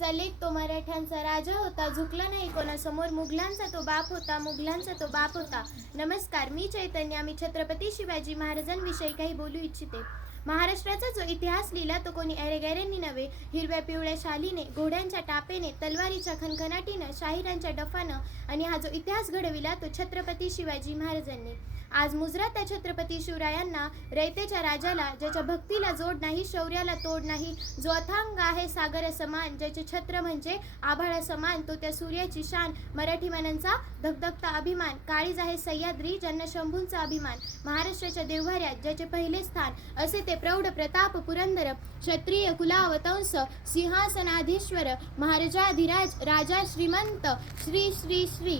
मराठीचा लेख तो मराठ्यांचा राजा होता, झुकला नाही कोणासमोर, मुघलांचा तो बाप होता, मुघलांचा तो बाप होता. नमस्कार, मी चैतन्य. मी छत्रपती शिवाजी महाराजांविषयी काही बोलू इच्छिते. महाराष्ट्राचा जो इतिहास लिहिला तो कोणी एरेगेरेंनी नव्हे, हिरव्या पिवळ्या शालीने, घोड्यांच्या टापेने, तलवारीच्या खणखणाटीनं, शाहिरांच्या डफानं, आणि हा जो इतिहास घडविला तो छत्रपती शिवाजी महाराजांनी. आज मुजरा त्या छत्रपती शिवरायांना, रयतेच्या राजाला, ज्याच्या भक्तीला जोड नाही, शौर्याला तोड नाही, जो अथांग आहे सागर समान, ज्याचे छत्र म्हणजे आभाळा समान, तो त्या सूर्याची शान, मराठी मनांचा धगधगता अभिमान, काळीज आहे सह्याद्री, ज्यांना शंभूंचा अभिमान, महाराष्ट्राच्या देवघरात ज्याचे पहिले स्थान, असे ते प्रौढ प्रताप पुरंदर, क्षत्रिय कुलावतंस, सिंहासनाधीश्वर, महाराजाधिराज, राजा श्रीमंत, श्री श्री श्री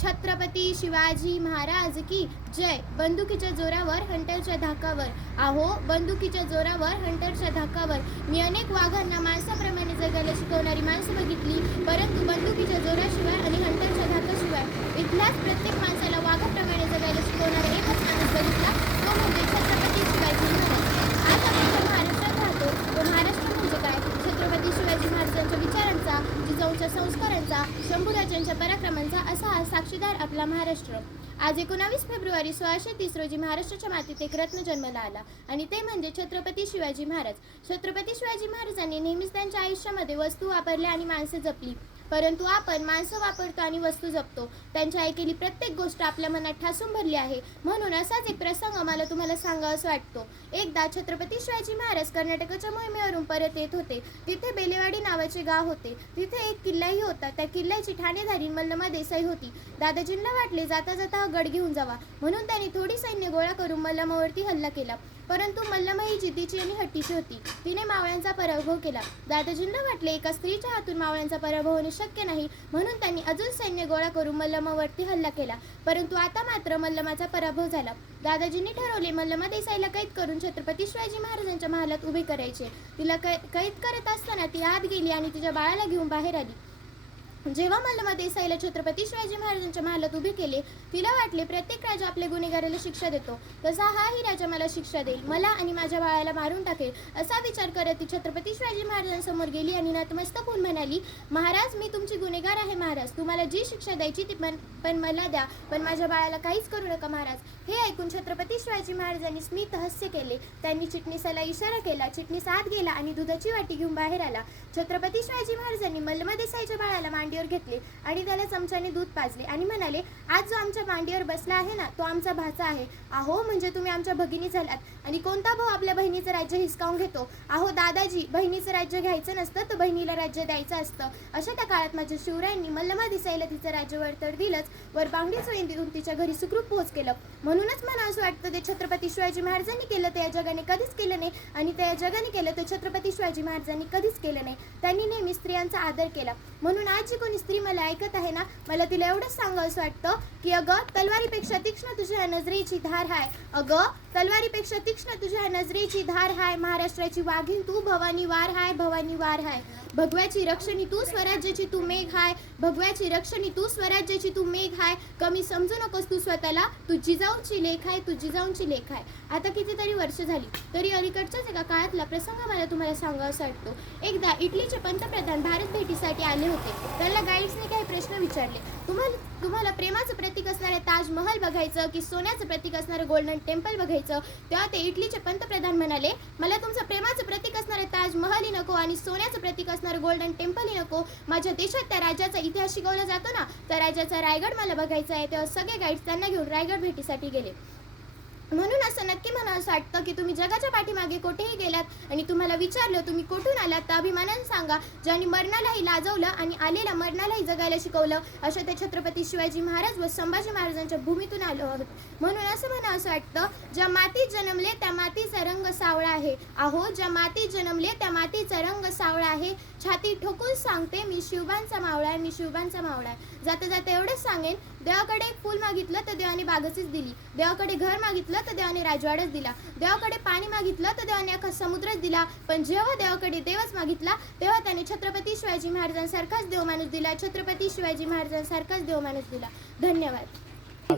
छत्रपती शिवाजी महाराज की जय. बंदुकीच्या जोरावर, हंटरच्या धाकावर, आहो बंदुकीच्या जोरावर, हंटरच्या धाकावर. मी अनेक वाघांना माणसाप्रमाणे जगायला शिकवणारी माणसं बघितली, परंतु बंदुकीच्या जोराशिवाय आणि हंटरच्या धाकाशिवाय इथल्याच प्रत्येक माणसाला वाघाप्रमाणे जगायला शिकवणारा एकच माणूस बघितला, तो म्हणजे छत्रपती शिवाजी महाराज. आज आपण ज्या महाराष्ट्रात राहतो तो महाराष्ट्र म्हणजे काय? छत्रपती शिवाजी महाराजांच्या विचारांचा, जिजाऊंच्या संस्कारांचा, शंभूराजांच्या पराक्रमांचा असा हा साक्षीदार आपला महाराष्ट्र. आज 19 फेब्रुवारी 1630 रोजी महाराष्ट्राच्या मातीत एक रत्न जन्माला आला, आणि ते म्हणजे छत्रपती शिवाजी महाराज. छत्रपती शिवाजी महाराजांनी नेहमीच त्यांच्या आयुष्यामध्ये वस्तू वापरल्या आणि माणसे जपली, परंतु आपण माणसं वापरतो आणि वस्तू जपतो. त्यांच्या ऐकलेली प्रत्येक गोष्ट आपल्या मनात ठासून भरली आहे. म्हणून असाच एक प्रसंग मला तुम्हाला सांगावासा वाटतो. एकदा छत्रपती शिवाजी महाराज कर्नाटकाच्या मोहिमेवरून परत येत होते. तिथे बेलेवाडी नावाचे गाव होते. तिथे एक किल्लाही होता. त्या किल्ल्याची ठाणेधारी मल्लमा देसाई होती. दादाजींना वाटले जाता जाता हा गड घेऊन जावा, म्हणून त्यांनी थोडी सैन्य गोळा करून मल्लमावरती हल्ला केला. परंतु मल्लमा ही जिद्दीची आणि हट्टीची होती. तिने मावळ्यांचा पराभव केला. दादाजींना वाटले एका स्त्रीच्या हातून मावळ्यांचा पराभव होणे शक्य नाही, म्हणून त्यांनी अजून सैन्य गोळा करून मल्लमावरती हल्ला केला. परंतु आता मात्र मल्लमाचा पराभव झाला. दादाजींनी ठरवले मल्लमा देसाईला कैद करून छत्रपती शिवाजी महाराजांच्या महालात उभे करायचे. तिला कैद करत असताना ती आत गेली आणि तिच्या बाळाला घेऊन बाहेर आली. जेव्हा मल्लमा देसाईला छत्रपती शिवाजी महाराजांच्या महालात उभे केले, तिला वाटले प्रत्येक राजा आपल्या गुन्हेगाराला शिक्षा देतो, तसा हाही राजा मला शिक्षा देईल, मला आणि माझ्या बाळाला मारून टाकेल. असा विचार करत ती छत्रपती शिवाजी महाराजांसमोर गेली आणि नतमस्तक होऊन म्हणाली, महाराज, मी तुमची गुन्हेगार आहे महाराज. तुम्हाला जी शिक्षा द्यायची ती पण मला द्या, पण माझ्या बाळाला काहीच करू नका महाराज. हे ऐकून छत्रपती शिवाजी महाराजांनी स्मित हास्य केले. त्यांनी चिटणीसाला इशारा केला. चिटणीस आत गेला आणि दुधाची वाटी घेऊन बाहेर आला. छत्रपती शिवाजी महाराजांनी मल्लमा देसाईच्या बाळाला मांडीवर घेतले आणि त्याला चमच्याने दूध पाजले आणि म्हणाले, आज जो आमच्या मांडीवर बसला आहे ना, तो आमचा भाचा आहे. आहो, म्हणजे तुम्ही आमच्या भगिनी झालात. आणि कोणता भाऊ आपल्या बहिणीचं राज्य हिसकावून घेतो? आहो दादाजी, बहिणीचं राज्य घ्यायचं नसतं तर बहिणीला राज्य द्यायचं असतं. अशा त्या काळात माझ्या शिवरायांनी मल्लमा देसाईला तिचं राज्य वरतर दिलंच, वर बांगडी चोळी देऊन तिच्या घरी सुखरूप पोहोच केलं. म्हणूनच मला असं वाटतं ते छत्रपती शिवाजी महाराजांनी केलं ते या जगाने कधीच केलं नाही, आणि त्या जगाने केलं ते छत्रपती शिवाजी महाराजांनी कधीच केलं नाही. त्यांनी नेहमी स्त्रियांचा आदर केला. म्हणून आज जी कोणी स्त्री मला ऐकत आहे ना, मला तिला एवढंच सांगावंसं वाटतं की अगं, तलवारीपेक्षा तीक्ष्ण तुझ्या नजरेची धार हाय. अगं, तलवारीपेक्षा तीक्ष्ण तुझ्या नजरेची धार हाय. महाराष्ट्राची वाघीण तू, भवानी वार हाय, भवानी वार हाय. भगव्याची रक्षणी तू, स्वराज्याची तू मेघ हाय. भगव्याची रक्षणी तू, स्वराज्याची तू मेघ हाय. कमी समजू नकोस तू स्वतःला, तू जिजाऊंची लेख आहे, तू जिजाऊंची लेख आहे. आता कितीतरी वर्ष झाली तरी अलीकडच्याच एका काळातला प्रसंग मला तुम्हाला सांगावासा वाटतो. एकदा इटलीचे पंतप्रधान भारत भेटीसाठी आले होते. त्याला गाईड्सने काही प्रश्न विचारले. तुम्हाला प्रेमाचं प्रतीक असणारे ताजमहल बघायचं की सोन्याचं प्रतीक असणारं गोल्डन टेम्पल बघायचं? तेव्हा ते इटलीचे पंतप्रधान म्हणाले, मला तुमचं प्रेमाचं प्रतीक असणारे ताजमहलही नको आणि सोन्याचं प्रतीक असणारं गोल्डन टेम्पलही नको. माझ्या देशात त्या राज्याचा इतिहास शिकवला जातो ना, त्या राज्याचा रायगड मला बघायचा आहे. तेव्हा सगळे गाईड्स त्यांना घेऊन रायगड भेटीसाठी गेले. म्हणून असं नक्की म्हणावंसं वाटतं की तुम्ही जगाच्या पाठीमागे कुठेही गेलात आणि तुम्हाला विचारलं तुम्ही कुठून आलात, तर अभिमानाने सांगा, ज्यांनी मरणालाही लाजवलं आणि आलेल्या मरणालाही जगायला शिकवलं, अशा त्या छत्रपती शिवाजी महाराज व संभाजी महाराजांच्या भूमीतून आलो आहोत. म्हणून असं म्हणावंसं वाटतं, ज्या मातीत जन्मले त्या मातीचा रंग सावळा आहे. आहो, ज्या मातीत जन्मले त्या मातीचा रंग सावळा आहे. छाती ठोकून सांगते, मी शिवबांचा मावळा आहे, मी शिवबांचा मावळा आहे. जाता जाता एवढंच सांगेन, देवाकडे एक फूल मागितलं तर देवाने बागचीच दिली. देवाकडे घर मागितलं तर देवाने राजवाडाच दिला. देवाकडे पाणी मागितलं तर देवाने अख्खा समुद्रच दिला. पण जेव्हा देवाकडे देवच मागितला, तेव्हा त्याने छत्रपती शिवाजी महाराजांसारखाच देव माणूस दिला. छत्रपती शिवाजी महाराजांसारखाच देव माणूस दिला. धन्यवाद.